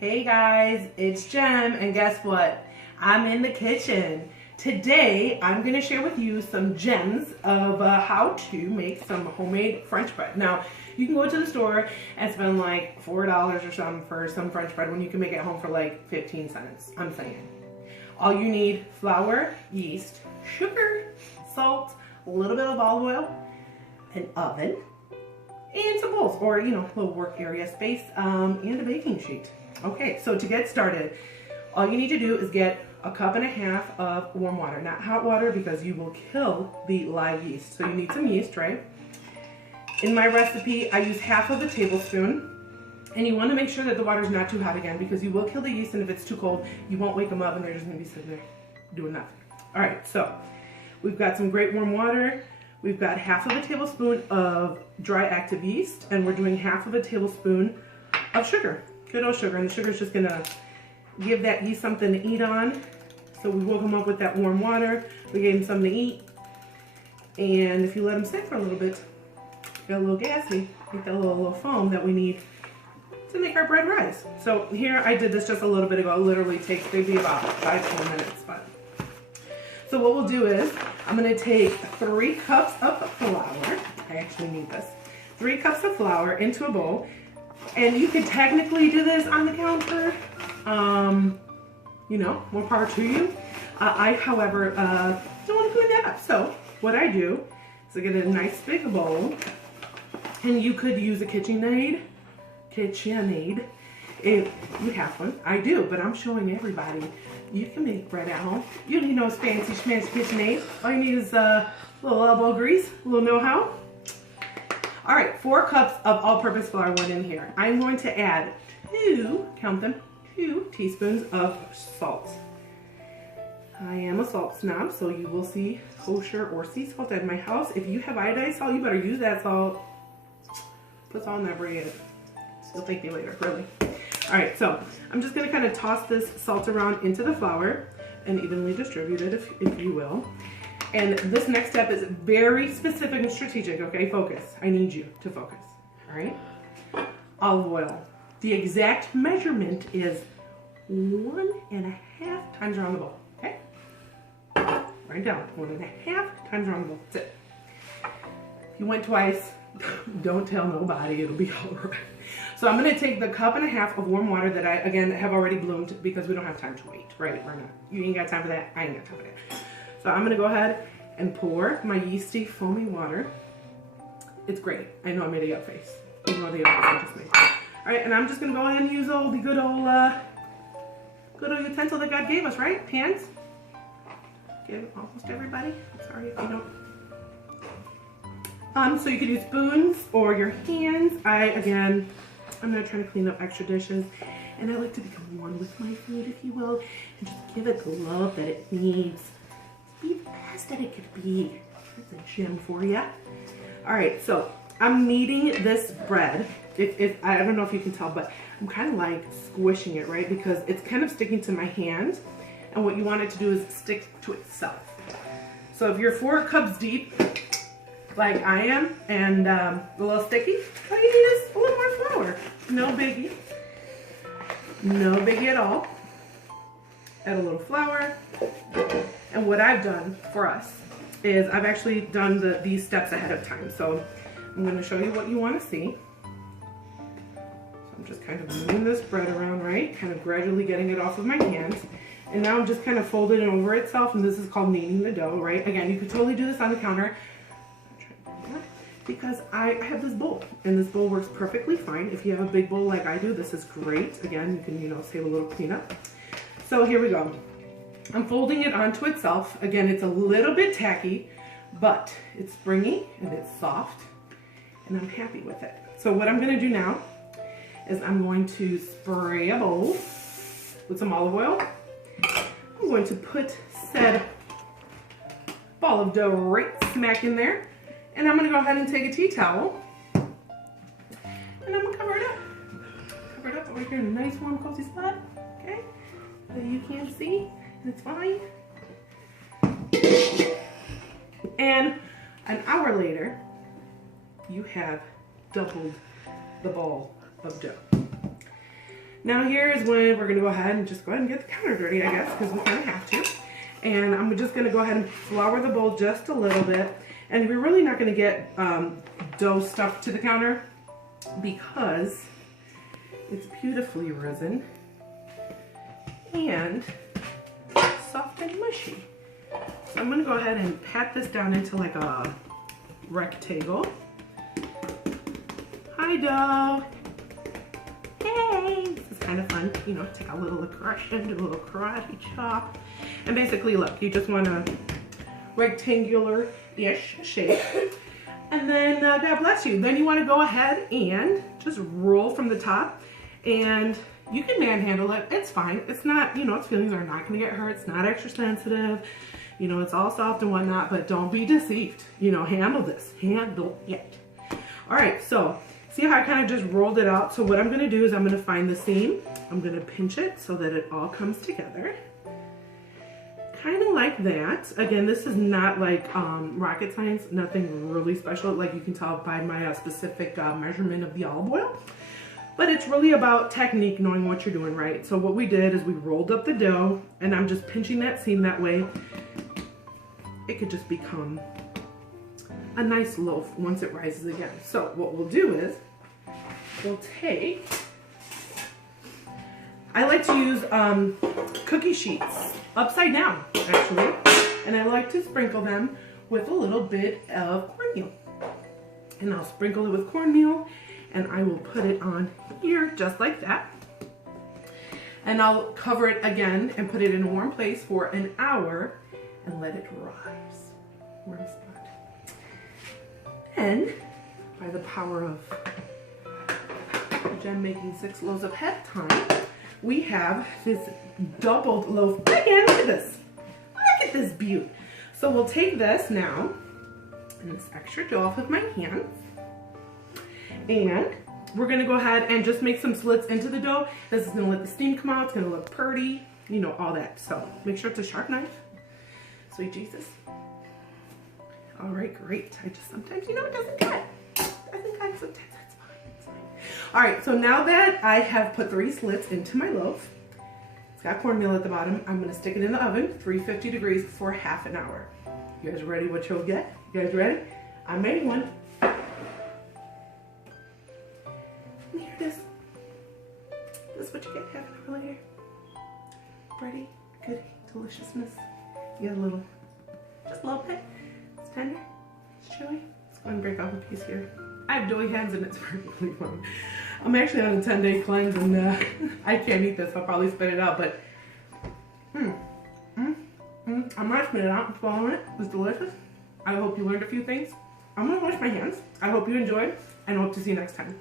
Hey guys, it's Gem, and guess what? I'm in the kitchen. Today, I'm gonna share with you some gems of how to make some homemade French bread. Now, you can go to the store and spend like $4 or something for some French bread when you can make it at home for like 15 cents, I'm saying. All you need, flour, yeast, sugar, salt, a little bit of olive oil, an oven, and some bowls, or a little work area space, and a baking sheet. Okay, so to get started, all you need to do is get a cup and a half of warm water, not hot water because you will kill the live yeast. So you need some yeast, right? In my recipe, I use half of a tablespoon, and you want to make sure that the water is not too hot again because you will kill the yeast, and if it's too cold, you won't wake them up and they're just going to be sitting there doing nothing. All right, so we've got some great warm water. We've got half of a tablespoon of dry active yeast, and we're doing half of a tablespoon of sugar, good old sugar, and the sugar is just gonna give that yeast something to eat on. So we woke them up with that warm water, we gave them something to eat, and if you let them sit for a little bit, get a little gassy, get that little foam that we need to make our bread rise. So here I did this just a little bit ago. It literally takes maybe about 5-10 minutes, but. So what we'll do is, I'm gonna take 3 cups of flour. I actually need this. 3 cups of flour into a bowl. And you could technically do this on the counter. More power to you. I, however, don't want to clean that up. So what I do is I get a nice big bowl. And you could use a KitchenAid. If you have one. I do, but I'm showing everybody. You can make bread at home. You don't need no fancy schmancy KitchenAid. All you need is a little elbow grease, a little know-how. All right, 4 cups of all-purpose flour went in here. I'm going to add 2 teaspoons of salt. I am a salt snob, so you will see kosher or sea salt at my house. If you have iodized salt, you better use that salt. Put salt in that bread. You'll thank me later, really. All right, so I'm just gonna kind of toss this salt around into the flour and evenly distribute it, if you will. And this next step is very specific and strategic, okay? Focus. I need you to focus, all right? Olive oil. The exact measurement is 1.5 times around the bowl, okay? Write down, 1.5 times around the bowl, that's it. If you went twice, don't tell nobody, it'll be all right. So I'm gonna take the 1.5 cups of warm water that I, again, have already bloomed because we don't have time to wait, right? You ain't got time for that, I ain't got time for that. So I'm gonna go ahead and pour my yeasty, foamy water. It's great. I know I made a yuck face. You know the yuck face I just made. All right, and I'm just gonna go ahead and use the good old utensil that God gave us, right? Pans. Give almost everybody. Sorry if you don't. So you could use spoons or your hands. I'm not trying to clean up extra dishes, and I like to become one with my food, if you will, and just give it the love that it needs. Be the best that it could be. That's a gem for you. All right, so I'm kneading this bread. I don't know if you can tell, but I'm kind of like squishing it, right? Because it's kind of sticking to my hand, and what you want it to do is stick to itself. So if you're 4 cups deep, like I am, and a little sticky, all you need is a little more flour. No biggie. No biggie at all. Add a little flour. And what I've done for us is I've actually done these steps ahead of time. So I'm going to show you what you want to see. So I'm just kind of moving this bread around, right? Kind of gradually getting it off of my hands. And now I'm just kind of folding it over itself, and this is called kneading the dough, right? Again, you could totally do this on the counter because I have this bowl, and this bowl works perfectly fine. If you have a big bowl like I do, this is great. Again, you can, save a little cleanup. So here we go. I'm folding it onto itself. Again, it's a little bit tacky, but it's springy and it's soft, and I'm happy with it. So what I'm gonna do now is I'm going to spray a bowl with some olive oil. I'm going to put said ball of dough right smack in there, and I'm gonna go ahead and take a tea towel, and I'm gonna cover it up. Cover it up over here in a nice warm cozy spot, okay? That you can't see. It's fine. And an hour later, you have doubled the ball of dough. Now here is when we're gonna go ahead and just go ahead and get the counter dirty, I guess, because we kind of have to. And I'm just gonna go ahead and flour the bowl just a little bit. And we're really not gonna get dough stuffed to the counter because it's beautifully risen and soft and mushy. So I'm gonna go ahead and pat this down into like a rectangle. Hi, dough. Hey, this is kind of fun. You know, take a little aggression, do a little karate chop. And basically, look, you just want a rectangular-ish shape. And then, God bless you. Then you want to go ahead and just roll from the top. And you can manhandle it. It's fine. It's not, you know, its feelings are not going to get hurt. It's not extra sensitive. You know, it's all soft and whatnot, but don't be deceived. You know, handle this. Handle it. All right, so see how I kind of just rolled it out? So what I'm going to do is I'm going to find the seam. I'm going to pinch it so that it all comes together. Kind of like that. Again, this is not like rocket science, nothing really special. Like you can tell by my specific measurement of the olive oil. But it's really about technique, knowing what you're doing, right? So what we did is we rolled up the dough and I'm just pinching that seam that way. It could just become a nice loaf once it rises again. So what we'll do is we'll take, I like to use cookie sheets upside down actually, and I like to sprinkle them with a little bit of cornmeal. And I'll sprinkle it with cornmeal and I will put it on here just like that. And I'll cover it again and put it in a warm place for an hour and let it rise. Warm spot. And by the power of Gem making 6 loaves of head time, we have this doubled loaf. Again, look at this. Look at this beauty. So we'll take this now and this extra dough off of my hands. And we're gonna go ahead and just make some slits into the dough. This is gonna let the steam come out. It's gonna look pretty, you know, all that. So make sure it's a sharp knife. Sweet Jesus. All right, great. I just sometimes, you know, it doesn't cut. It doesn't cut sometimes. That's fine. It's fine. All right, so now that I have put 3 slits into my loaf, it's got cornmeal at the bottom. I'm gonna stick it in the oven, 350 degrees for half an hour. You guys ready what you'll get? You guys ready? I made one. And here it is. This is what you get half an hour later. Pretty, good deliciousness. You get a little, just a little bit. It's tender, it's chewy. Let's go and break off a piece here. I have doughy hands and it's perfectly fine. I'm actually on a 10-day cleanse and I can't eat this. I'll probably spit it out, but I'm not spitting it out. I'm swallowing it. It's delicious. I hope you learned a few things. I'm gonna wash my hands. I hope you enjoyed and hope to see you next time.